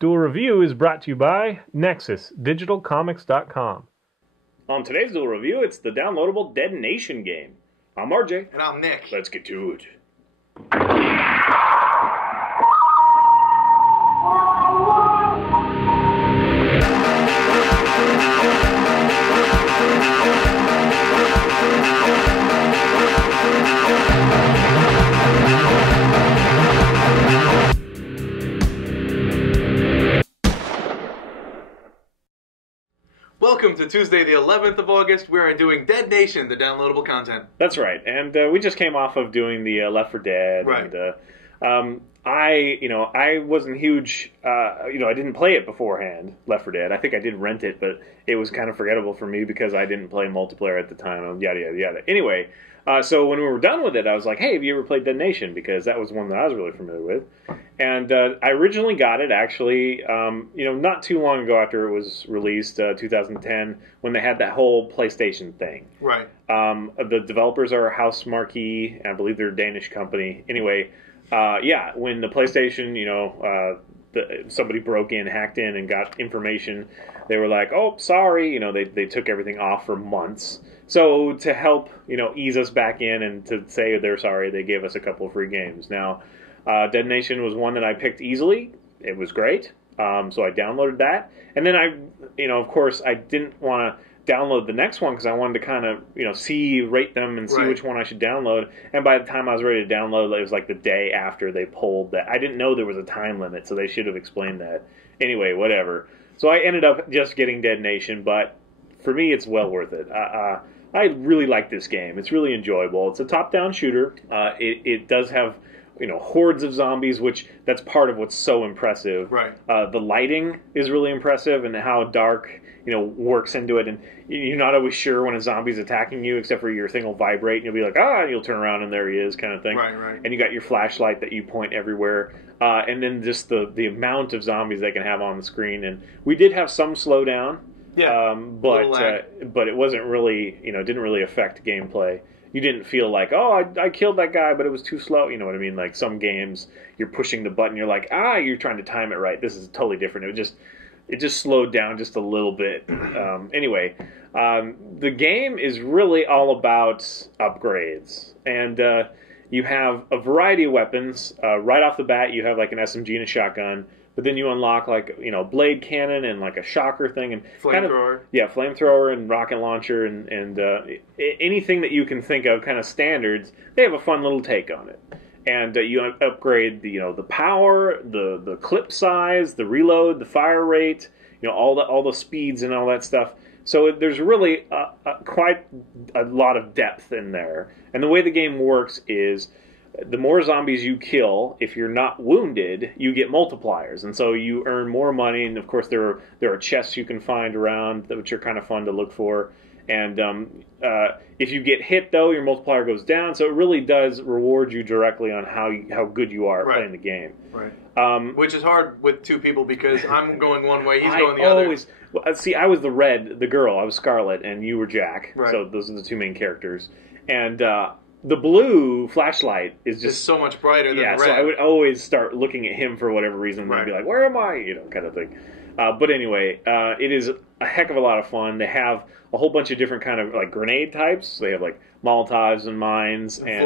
Duel Review is brought to you by NexusDigitalComics.com. On today's Duel Review, it's the downloadable Dead Nation game. I'm RJ. And I'm Nick. Let's get to it. Welcome to Tuesday the 11th of August. We are doing Dead Nation, the downloadable content. That's right, and we just came off of doing the Left 4 Dead. Right. And I wasn't huge. I didn't play it beforehand, Left 4 Dead. I think I did rent it, but it was kind of forgettable for me because I didn't play multiplayer at the time. Yada yada yada. Anyway, so when we were done with it, I was like, "Hey, have you ever played Dead Nation?" Because that was one that I was really familiar with. And I originally got it actually, not too long ago after it was released, 2010, when they had that whole PlayStation thing. Right. The developers are House Marquee, and I believe they're a Danish company. Anyway, when the PlayStation, somebody broke in, hacked in, and got information, they were like, "Oh, sorry," they took everything off for months. So to help, ease us back in and to say they're sorry, they gave us a couple of free games. Now, Dead Nation was one that I picked easily. It was great. So I downloaded that. And then of course, I didn't want to download the next one because I wanted to kind of, rate them and see Right. which one I should download. And by the time I was ready to download, it was like the day after they pulled that. I didn't know there was a time limit, so they should have explained that. Anyway, whatever. So I ended up just getting Dead Nation, but for me, it's well worth it. I really like this game. It's really enjoyable. It's a top-down shooter. It does have hordes of zombies, which that's part of what's so impressive. Right. The lighting is really impressive, and how dark works into it, and you're not always sure when a zombie's attacking you, except for your thing will vibrate, and you'll be like, and you'll turn around, and there he is, kind of thing. Right. And you got your flashlight that you point everywhere, and then just the amount of zombies they can have on the screen. And we did have some slowdown, Yeah. but it wasn't really, didn't really affect gameplay. You didn't feel like, I killed that guy, but it was too slow. You know what I mean? Like some games, you're pushing the button, you're like, you're trying to time it right. This is totally different. It just slowed down just a little bit. Anyway, the game is really all about upgrades. And you have a variety of weapons. Right off the bat, you have like an SMG and a shotgun. But then you unlock like, blade cannon and like a shocker thing. And Flamethrower. Flamethrower and rocket launcher and anything that you can think of, kind of standards. They have a fun little take on it. And you upgrade the power, the clip size, the reload, the fire rate, all the speeds and all that stuff. So there's really quite a lot of depth in there. And the way the game works is the more zombies you kill, if you're not wounded, you get multipliers, and so you earn more money. And of course, there are chests you can find around, which are kind of fun to look for. And if you get hit, though, your multiplier goes down. So it really does reward you directly on how good you are at playing the game. Right. Which is hard with two people because I'm going one way, he's going the other. See, I was the girl. I was Scarlet, and you were Jack. Right. So those are the two main characters. And the blue flashlight is just it's so much brighter than the red. So I would always start looking at him for whatever reason and be like, "Where am I?" kind of thing. But anyway, it is a heck of a lot of fun. They have a whole bunch of different kind of like grenade types. They have like Molotovs and mines and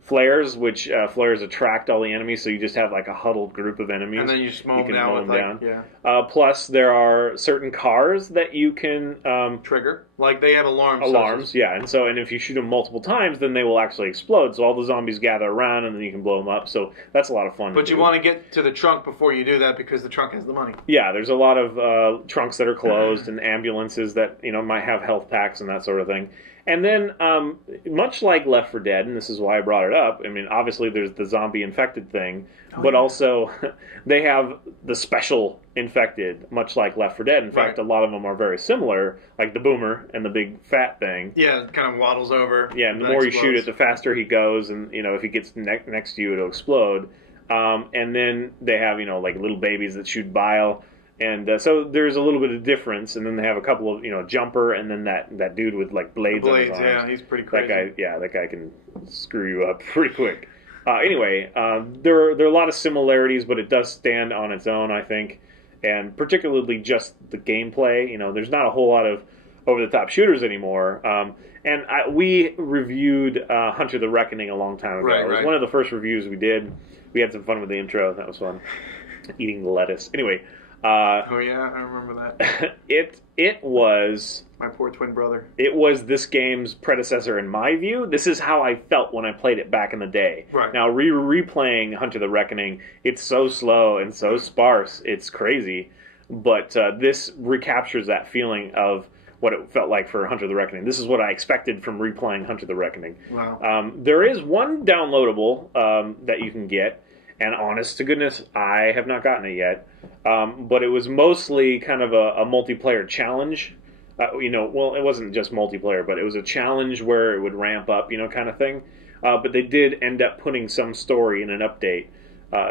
flares, which flares attract all the enemies, so you just have like a huddled group of enemies. And then you just mow them down with plus, there are certain cars that you can trigger. Like they have alarms. Alarms, yeah. And if you shoot them multiple times, then they will actually explode. So all the zombies gather around, and then you can blow them up. So that's a lot of fun. But you want to get to the trunk before you do that because the trunk has the money. Yeah, there's a lot of trunks that are closed and ambulances that might have health packs and that sort of thing. And then, much like Left 4 Dead, and this is why I brought it up, I mean, obviously there's the zombie infected thing, but also they have the special infected, much like Left 4 Dead. In fact, a lot of them are very similar, like the boomer and the big fat thing. Yeah, it kind of waddles over. Yeah, and the more you shoot it, the faster he goes, and, if he gets next to you, it'll explode. And then they have, like little babies that shoot bile. And so there's a little bit of difference, and then they have a couple of, Jumper, and then that dude with like blades on his arms. Yeah, he's pretty crazy. That guy can screw you up pretty quick. Anyway, there are a lot of similarities, but it does stand on its own, I think, and particularly just the gameplay. You know, there's not a whole lot of over-the-top shooters anymore. We reviewed Hunter the Reckoning a long time ago. Right, It was right. one of the first reviews we did. We had some fun with the intro. That was fun. Eating the lettuce. Anyway, Oh yeah, I remember that. it was My poor twin brother. it was this game's predecessor in my view. This is how I felt when I played it back in the day. Right. Now replaying Hunter the Reckoning, it's so slow and so sparse. It's crazy, but this recaptures that feeling of what it felt like for Hunter the Reckoning. This is what I expected from replaying Hunter the Reckoning. Wow. There is one downloadable that you can get, and honest to goodness, I have not gotten it yet. But it was mostly kind of a multiplayer challenge. Well, it wasn't just multiplayer, but it was a challenge where it would ramp up, kind of thing. But they did end up putting some story in an update.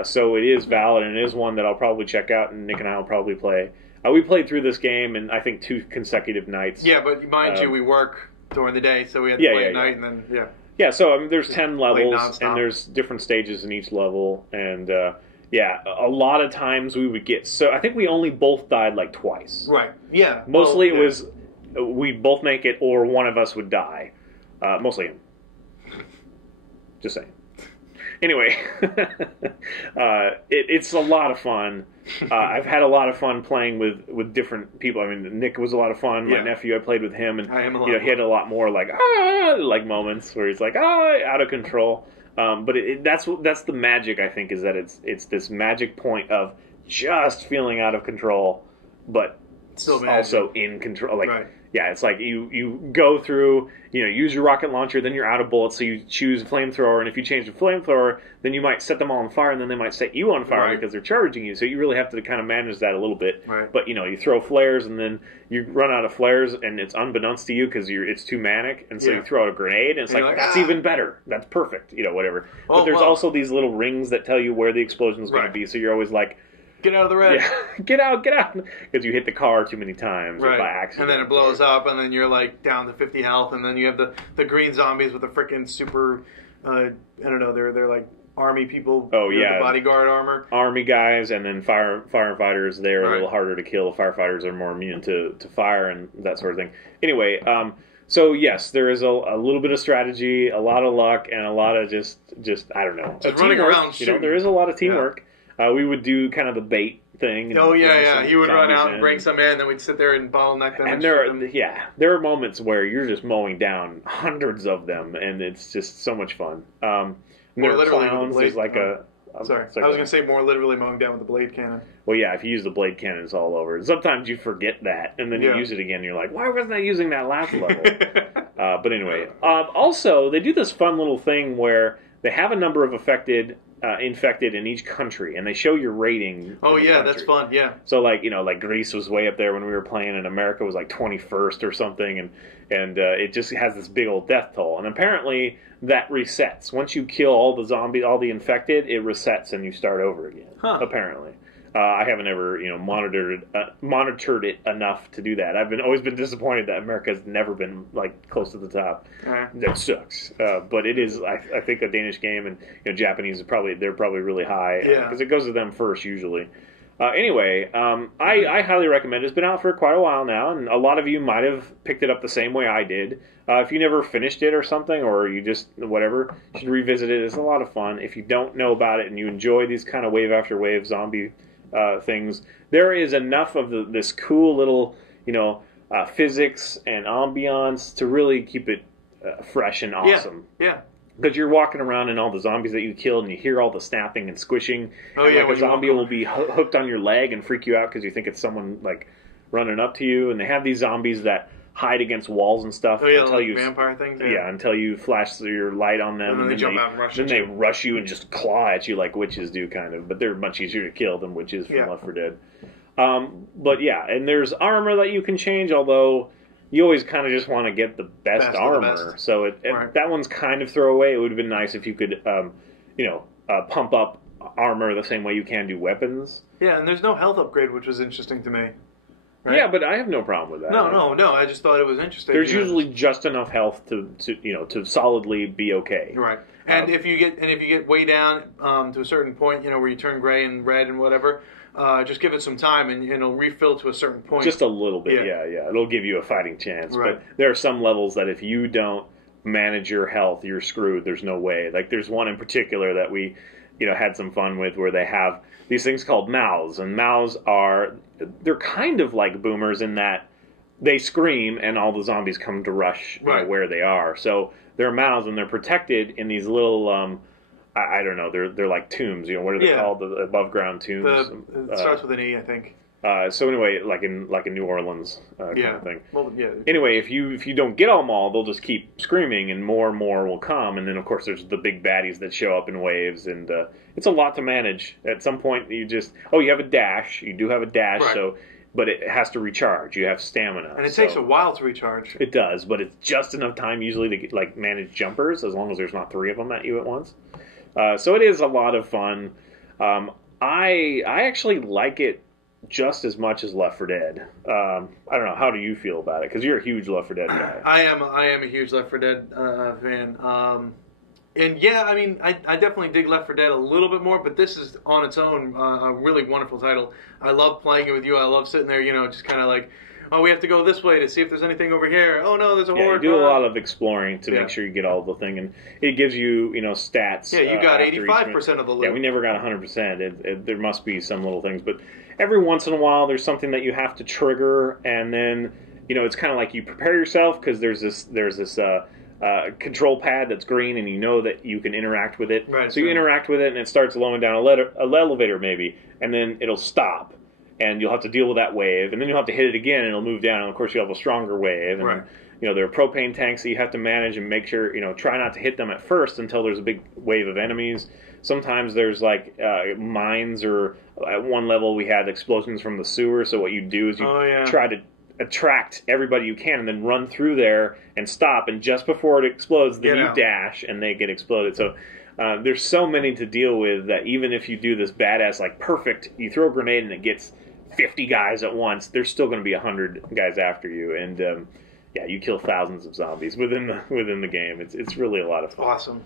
So it is valid, and it is one that I'll probably check out, and Nick and I will probably play. We played through this game in, I think, 2 consecutive nights. Yeah, but mind you, we work during the day, so we had to Yeah, play yeah, at yeah. night, and then, yeah. Yeah, so there's 10 levels, nonstop. and there's different stages in each level, and a lot of times we would get... So I think we only both died like twice. Right, yeah. Mostly Well, it was we'd both make it, or one of us would die. Mostly him. Just saying. Anyway, it's a lot of fun. I've had a lot of fun playing with different people. I mean, Nick was a lot of fun. My Yeah. nephew, I played with him, and I am a lot he of had a lot more like moments where he's like out of control. But that's the magic, I think, is that it's this magic point of just feeling out of control, but Still magic. also in control. Like, Right. yeah, it's like you go through, use your rocket launcher, then you're out of bullets, so you choose a flamethrower, and if you change the flamethrower, then you might set them all on fire, and then they might set you on fire Right. because they're charging you. So you really have to kind of manage that a little bit. Right. But you throw flares, and then you run out of flares, and it's unbeknownst to you because it's too manic, and so Yeah. you throw out a grenade, and it's And like, you're like, that's "Ah!" even better. That's perfect. Whatever. Oh, But there's well. also these little rings that tell you where the explosion is going Right. to be, so you're always like, Get out of the red. yeah, get out, because you hit the car too many times or Right. by accident. And then it blows up, and then you're like down to 50 health, and then you have the green zombies with the freaking super, I don't know, they're like army people. Oh, with yeah. the bodyguard armor. Army guys, and then firefighters. They're a Right. little harder to kill. Firefighters are more immune to fire and that sort of thing. Anyway, so yes, there is a little bit of strategy, a lot of luck, and a lot of just I don't know, Just running teamwork. around shooting. There is a lot of teamwork. We would do kind of the bait thing. And Oh bring yeah. some He would run zombies out in. and bring some in, then we'd sit there and bottleneck them. And shoot them. there are moments where you're just mowing down hundreds of them, and it's just so much fun. And there Or are literally with the clowns. blade- There's like Sorry, I was going to say more literally mowing down with the blade cannon. Well, yeah, if you use the blade cannon, it's all over. Sometimes you forget that, and then you Yeah. use it again, and you're like, why wasn't I using that last level? But anyway. Also, they do this fun little thing where they have a number of infected in each country, and they show your rating. Oh in the yeah, country. that's fun. Yeah. So like Greece was way up there when we were playing, and America was like 21st or something, and it just has this big old death toll. And apparently that resets once you kill all the zombies, all the infected. It resets and you start over again. Huh. Apparently, I haven't ever monitored it enough to do that. I've always been disappointed that America's never been like close to the top. That sucks. But it is, I think, a Danish game, and Japanese they're probably really high Yeah. because it goes to them first usually. Anyway, I highly recommend it. It's been out for quite a while now, and a lot of you might have picked it up the same way I did. If you never finished it or something, or you just whatever, you should revisit it. It's a lot of fun. If you don't know about it and you enjoy these kind of wave after wave zombie things, there is enough of this cool little physics and ambiance to really keep it fresh and awesome. Yeah. Because you're walking around and all the zombies that you killed, and you hear all the snapping and squishing. Oh, and yeah, like when a you zombie walk will be hooked on your leg and freak you out because you think it's someone like running up to you. And they have these zombies that hide against walls and stuff Oh yeah, until like you vampire things. until you flash your light on them, And then they jump out and rush then at they you. rush you and just claw at you like witches do, kind of. But they're much easier to kill than witches from Yeah. Left 4 Dead. But yeah, and there's armor that you can change, although you always kind of just want to get the best Best of the armor. best. So Right. that one's kind of throwaway. It would have been nice if you could, pump up armor the same way you can do weapons. Yeah, and there's no health upgrade, which was interesting to me. Right? Yeah, but I have no problem with that. No. I just thought it was interesting. There's usually just enough health to solidly be okay. Right. And if you get way down to a certain point, where you turn gray and red and whatever, just give it some time and it'll refill to a certain point. Just a little bit, yeah. It'll give you a fighting chance. Right. But there are some levels that if you don't manage your health, you're screwed. There's no way. Like there's one in particular that we, had some fun with where they have these things called mouths, and mouths they're kind of like boomers in that they scream and all the zombies come to rush where they are. So they're mouths and they're protected in these little I don't know, they're like tombs, what are they called? The above ground tombs. It starts with an E, I think. So anyway, like in New Orleans kind of thing. Well, yeah. Anyway, if you don't get them all, they'll just keep screaming, and more will come. And then of course there's the big baddies that show up in waves, and it's a lot to manage. At some point, you have a dash. You do have a dash, right. But it has to recharge. You have stamina, and it takes a while to recharge. It does, but it's just enough time usually to manage jumpers, as long as there's not 3 of them at you at once. So it is a lot of fun. I actually like it just as much as Left 4 Dead. I don't know. How do you feel about it? Because you're a huge Left 4 Dead guy. I am a huge Left 4 Dead fan. And yeah, I mean, I definitely dig Left 4 Dead a little bit more, but this is on its own a really wonderful title. I love playing it with you. I love sitting there, just kind of like, oh, we have to go this way to see if there's anything over here. Oh no, there's a horde. You do a lot of exploring to make sure you get all the thing, and it gives you, stats. Yeah, you got 85% of the loot. Yeah, we never got 100%. There must be some little things, but every once in a while there's something that you have to trigger, and then it's kind of like you prepare yourself because there's this control pad that's green, and you know that you can interact with it. Right, so you interact with it, and it starts slowing down a elevator maybe, and then it'll stop. And you'll have to deal with that wave, and then you'll have to hit it again, and it'll move down. And of course, you'll have a stronger wave. And right. there are propane tanks that you have to manage and make sure try not to hit them at first until there's a big wave of enemies. Sometimes there's mines, or at one level we had explosions from the sewer. So what you do is you try to attract everybody you can, and then run through there and stop. And just before it explodes, then you dash, and they get exploded. So. There's so many to deal with that even if you do this badass, perfect, you throw a grenade and it gets 50 guys at once, there's still going to be 100 guys after you, and you kill thousands of zombies within the game. It's really a lot of fun. Awesome.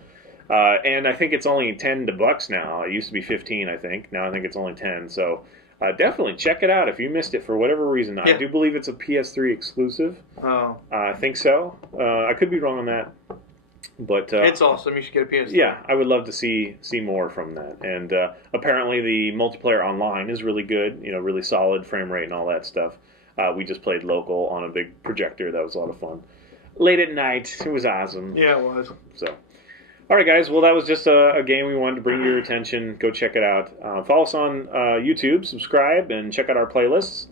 And I think it's only $10 now. It used to be 15, I think. Now I think it's only 10. So definitely check it out if you missed it for whatever reason. Yeah. I do believe it's a PS3 exclusive. Oh. I think so. I could be wrong on that. But it's awesome. You should get a PS3. Yeah, I would love to see more from that. And apparently the multiplayer online is really good, really solid frame rate and all that stuff. We just played local on a big projector. That was a lot of fun. Late at night. It was awesome. Yeah, it was. So, all right, guys. Well, that was just a game we wanted to bring to your attention. Go check it out. Follow us on YouTube, subscribe, and check out our playlists.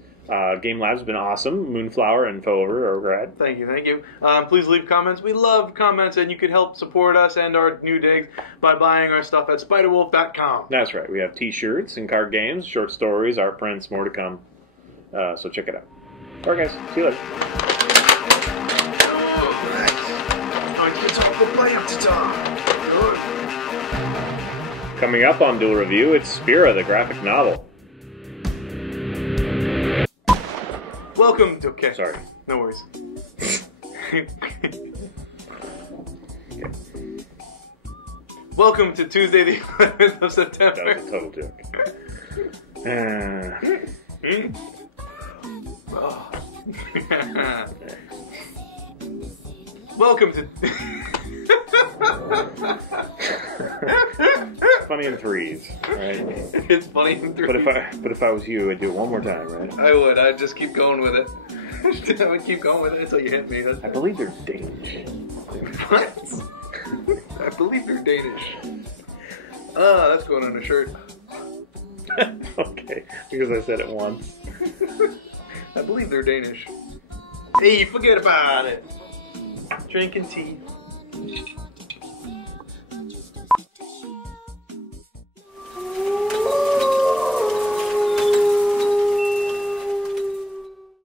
Game Lab's been awesome. Moonflower and Fover are rad. Thank you. Please leave comments. We love comments, and you can help support us and our new digs by buying our stuff at spiderwolf.com. That's right. We have t-shirts and card games, short stories, art prints, more to come. So check it out. All right, guys. See you later. Coming up on Duel Review, it's Spira, the graphic novel. Welcome to... Okay. Sorry. No worries. Welcome to Tuesday the 11th of September. That was a total joke. Welcome to... Funny in threes, right? It's funny in threes. But if I was you, I'd do it one more time, right? I would. I'd just keep going with it. I would keep going with it until you hit me. I believe they're Danish. What? I believe they're Danish. That's going on a shirt. Okay, because I said it once. I believe they're Danish. Hey, forget about it. Drinking tea.